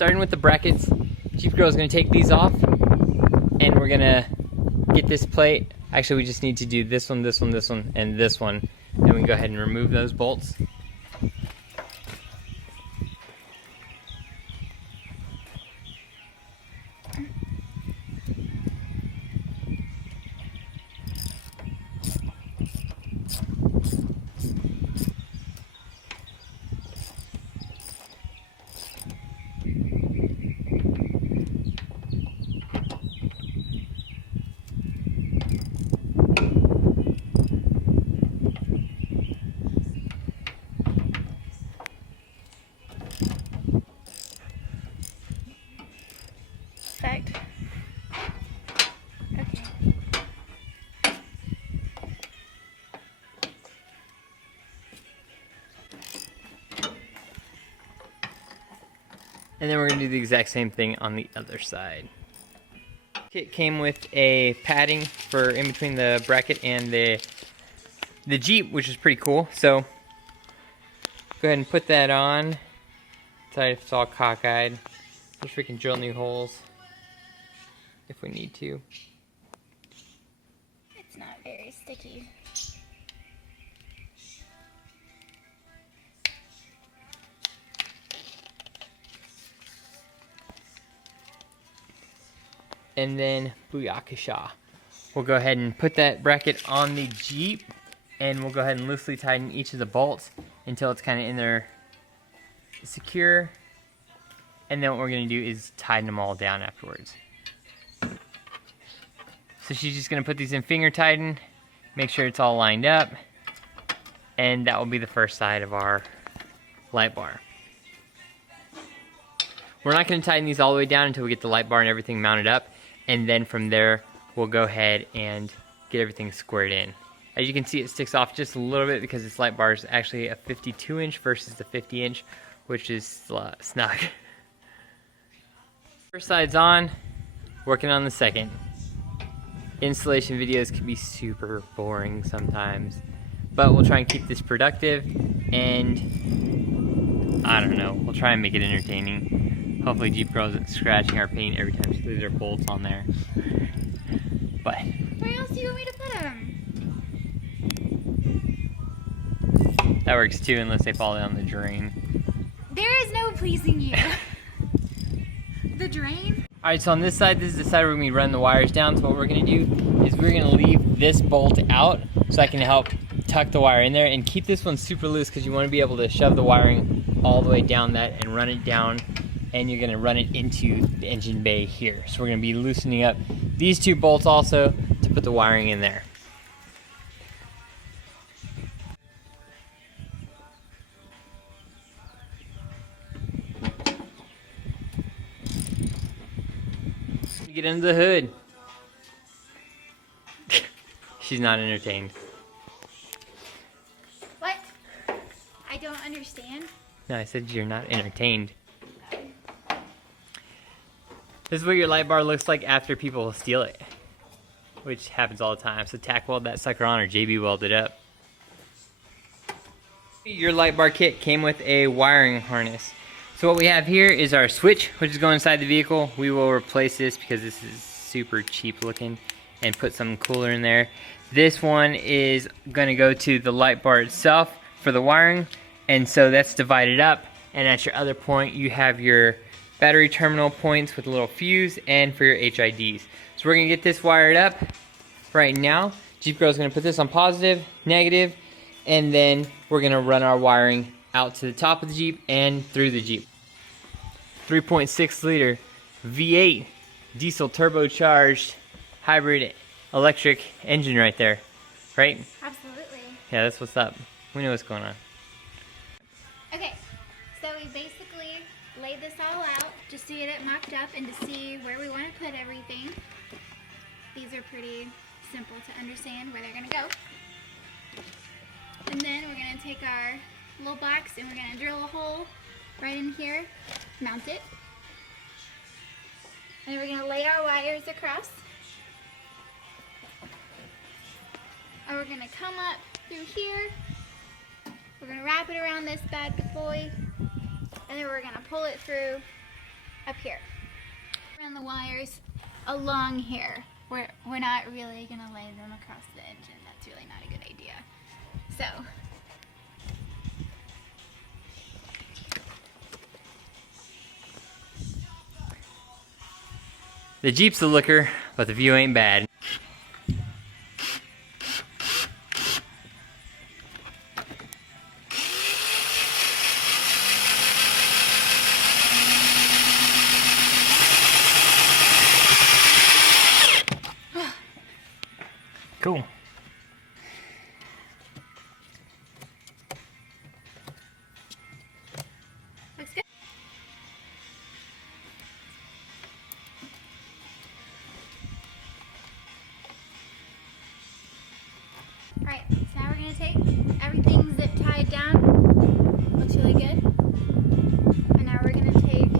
starting with the brackets. Jeep Girl is going to take these off, and we're going to get this plate. Actually, we just need to do this one, this one, this one, and this one. And we can go ahead and remove those bolts. Perfect. Okay. And then we're going to do the exact same thing on the other side. Kit came with a padding for in between the bracket and the Jeep, which is pretty cool. So go ahead and put that on. Sorry if it's all cockeyed. Just freaking drill new holes if we need to. It's not very sticky. And then Booyakasha. We'll go ahead and put that bracket on the Jeep, and we'll go ahead and loosely tighten each of the bolts until it's kind of in there secure. And then what we're going to do is tighten them all down afterwards. So she's just going to put these in finger tighten, make sure it's all lined up, and that will be the first side of our light bar. We're not going to tighten these all the way down until we get the light bar and everything mounted up, and then from there we'll go ahead and get everything squared in. As you can see, it sticks off just a little bit because this light bar is actually a 52-inch versus the 50-inch, which is snug. First side's on, working on the second. Installation videos can be super boring sometimes, but we'll try and keep this productive, and I don't know, we'll try and make it entertaining. Hopefully Jeep Girl isn't scratching our paint every time she leaves her bolts on there. But where else do you want me to put them? that works too, unless they fall down the drain. There is no pleasing you. The drain? Alright, so on this side, this is the side where we run the wires down. So what we're going to do is we're going to leave this bolt out so I can help tuck the wire in there and keep this one super loose, because you want to be able to shove the wiring all the way down that and run it down, and you're going to run it into the engine bay here. So we're going to be loosening up these two bolts also to put the wiring in there. Get under the hood. She's not entertained. What? I don't understand. No, I said you're not entertained. This is what your light bar looks like after people steal it, which happens all the time. So tack weld that sucker on or JB weld it up. Your light bar kit came with a wiring harness. So what we have here is our switch, which is going inside the vehicle. We will replace this because this is super cheap looking, and put something cooler in there. This one is going to go to the light bar itself for the wiring, and so that's divided up. And at your other point, you have your battery terminal points with a little fuse, and for your HIDs. So we're going to get this wired up right now. Jeep Girl is going to put this on positive, negative, and then we're going to run our wiring out to the top of the Jeep and through the Jeep. 3.6 liter V8 diesel turbocharged hybrid electric engine right there, right? Absolutely. Yeah, that's what's up. We know what's going on. Okay, so we basically laid this all out just to get it mocked up and to see where we want to put everything. These are pretty simple to understand where they're going to go. And then we're going to take our little box and we're going to drill a hole right in here, mount it. And then we're going to lay our wires across. And we're going to come up through here. We're going to wrap it around this bad boy. And then we're going to pull it through up here. Run the wires along here. We're not really gonna lay them across the engine. That's really not a good idea. So. The Jeep's a looker, but the view ain't bad. Cool. Looks good. Alright, so now we're going to take everything zip tied down. Looks really good. And now we're going to take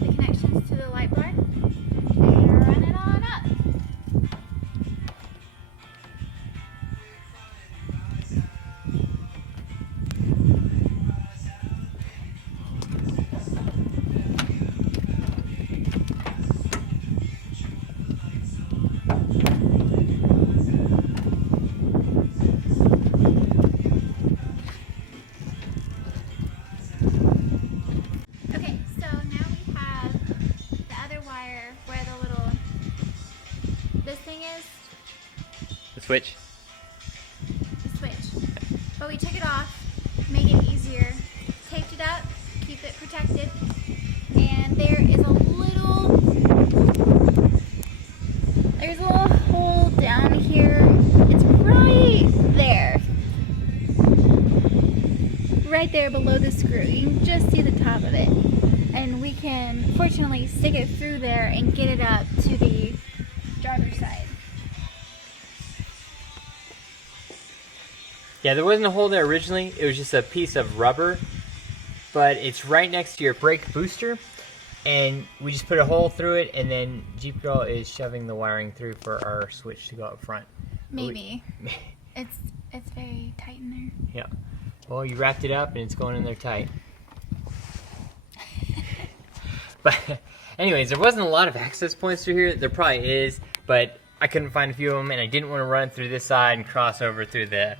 the connections to the light bar and run it on up. Okay, so now we have the other wire where this thing is, The switch. the switch. But we took it off, made it easier, taped it up, keep it protected, and there's a little hole down here. It's right there. Right there below the screw. You can just see the top of it. And we can, fortunately, stick it through there and get it up to the driver's side. Yeah, there wasn't a hole there originally. It was just a piece of rubber, but it's right next to your brake booster, and we just put a hole through it, and then Jeep Girl is shoving the wiring through for our switch to go up front. Maybe. It's very tight in there. Yeah. Well, you wrapped it up, and it's going in there tight. But anyways, there wasn't a lot of access points through here. There probably is, but I couldn't find a few of them, and I didn't want to run through this side and cross over through the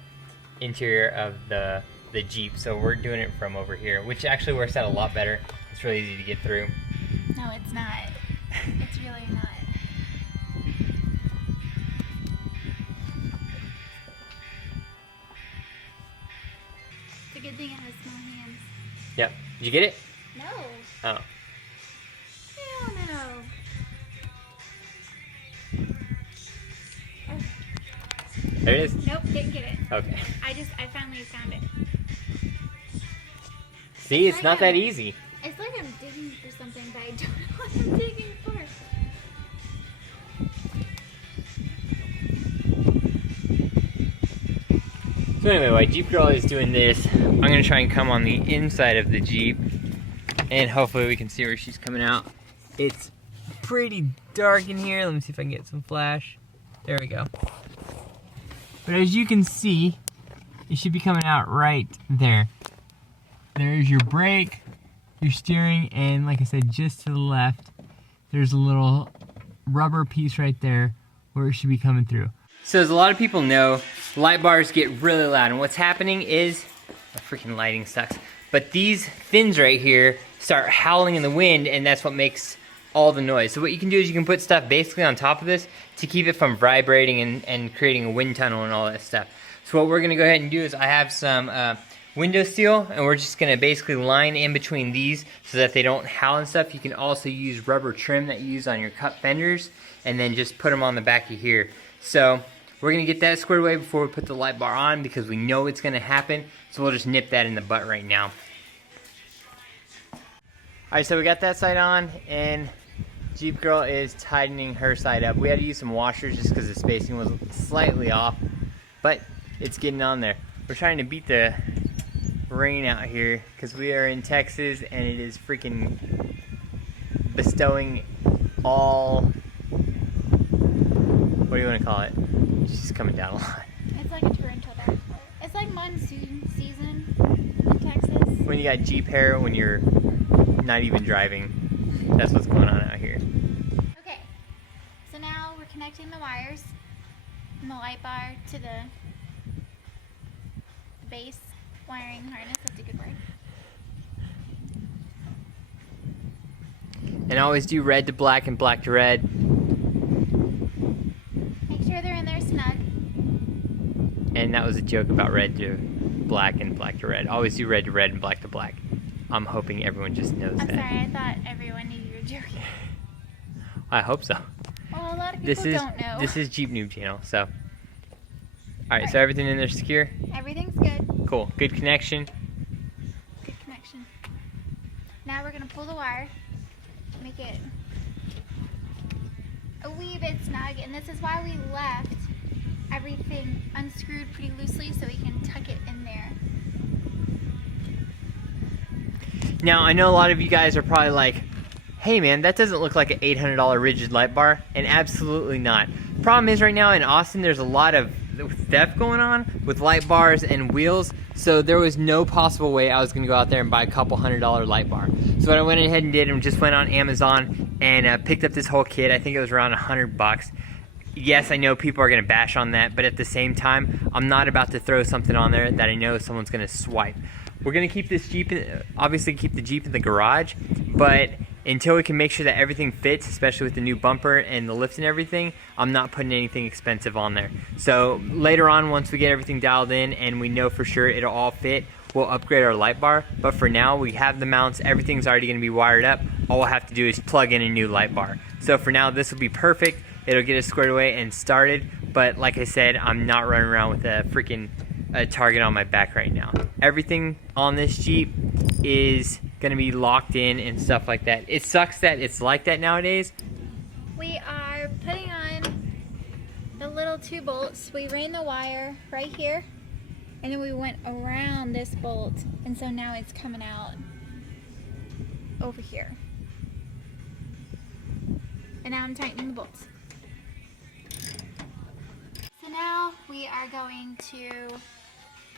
interior of the Jeep, so we're doing it from over here, which actually works out a lot better. It's really easy to get through. No, it's not. It's really not. It's a good thing it has small hands. Yep. Did you get it? No. Oh. No. There it is? Nope, didn't get it. Okay. I finally found it. See, it's not that easy. It's like I'm digging for something, but I don't know what I'm digging for. So anyway, while Jeep Girl is doing this, I'm going to try and come on the inside of the Jeep, and hopefully we can see where she's coming out. It's pretty dark in here. Let me see if I can get some flash. There we go. But as you can see, it should be coming out right there. There's your brake, your steering, and like I said, just to the left, there's a little rubber piece right there where it should be coming through. So as a lot of people know, light bars get really loud, and what's happening is, the freaking lighting sucks, but these fins right here start howling in the wind, and that's what makes all the noise. So what you can do is you can put stuff basically on top of this to keep it from vibrating and creating a wind tunnel and all that stuff. So what we're gonna go ahead and do is I have some window seal, and we're just gonna basically line in between these so that they don't howl and stuff. You can also use rubber trim that you use on your cup fenders, and then just put them on the back of here. So we're gonna get that squared away before we put the light bar on, because we know it's gonna happen. So we'll just nip that in the butt right now. Alright, so we got that side on, and Jeep Girl is tightening her side up. We had to use some washers just because the spacing was slightly off, but it's getting on there. We're trying to beat the rain out here because we are in Texas and it is freaking bestowing all, what do you want to call it? It's just coming down a lot. It's like a torrential downpour. It's like monsoon season in Texas. When you got Jeep hair, when you're not even driving. That's what's going on out here. Okay, so now we're connecting the wires from the light bar to the base wiring harness. That's a good word. And always do red to black and black to red. Make sure they're in there snug. And that was a joke about red to black and black to red. Always do red to red and black to black. I'm hoping everyone just knows I'm that. sorry, I thought everyone knew you were joking. I hope so. Well, a lot of people don't know. This is Jeep Noob Channel, so. Alright, so everything in there secure? Everything's good. Cool. Good connection. Good connection. Now we're gonna pull the wire, make it a wee bit snug, and this is why we left everything unscrewed pretty loosely so we can tuck it in there. Now, I know a lot of you guys are probably like, hey man, that doesn't look like an $800 rigid light bar, and absolutely not. Problem is right now in Austin, there's a lot of theft going on with light bars and wheels, so there was no possible way I was going to go out there and buy a couple $100 light bar. So what I went ahead and did and just went on Amazon and picked up this whole kit. I think it was around $100. Yes, I know people are going to bash on that, but at the same time, I'm not about to throw something on there that I know someone's going to swipe. We're going to keep this Jeep, obviously keep the Jeep in the garage, but until we can make sure that everything fits, especially with the new bumper and the lift and everything, I'm not putting anything expensive on there. So later on, once we get everything dialed in and we know for sure it'll all fit, we'll upgrade our light bar. But for now, we have the mounts, everything's already going to be wired up. All we'll have to do is plug in a new light bar. So for now, this will be perfect. It'll get us squared away and started. But like I said, I'm not running around with a freaking target on my back right now. Everything on this Jeep is gonna be locked in and stuff like that. It sucks that it's like that nowadays. We are putting on the little 2 bolts. We ran the wire right here, and then we went around this bolt, and so now it's coming out over here. And now I'm tightening the bolts. So now we are going to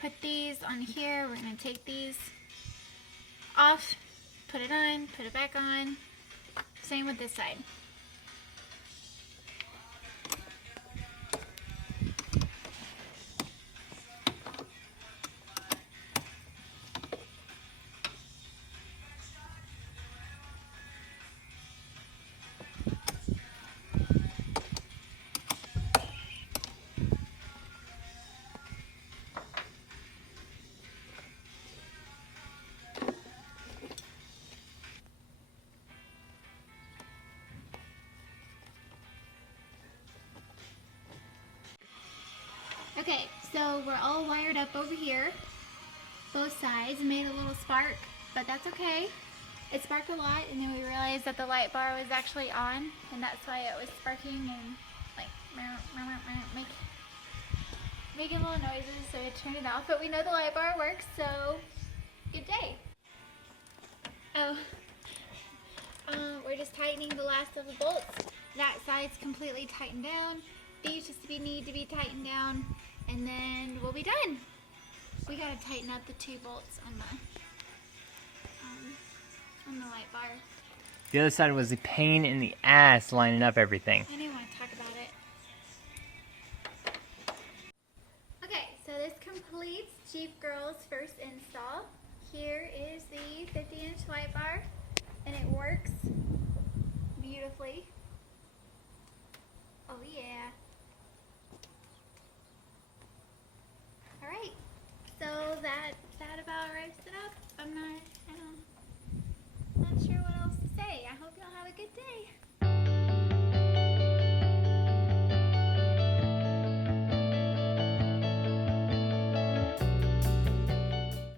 put these on here. We're going to take these off, put it on, put it back on. Same with this side. Okay, so we're all wired up over here, both sides, and made a little spark, but that's okay. It sparked a lot, and then we realized that the light bar was actually on, and that's why it was sparking and like making little noises, so we turned it off. But we know the light bar works, so good day. Oh, we're just tightening the last of the bolts. That side's completely tightened down. These just need to be tightened down, and then we'll be done. We gotta tighten up the 2 bolts on the light bar. The other side was a pain in the ass lining up everything. I know,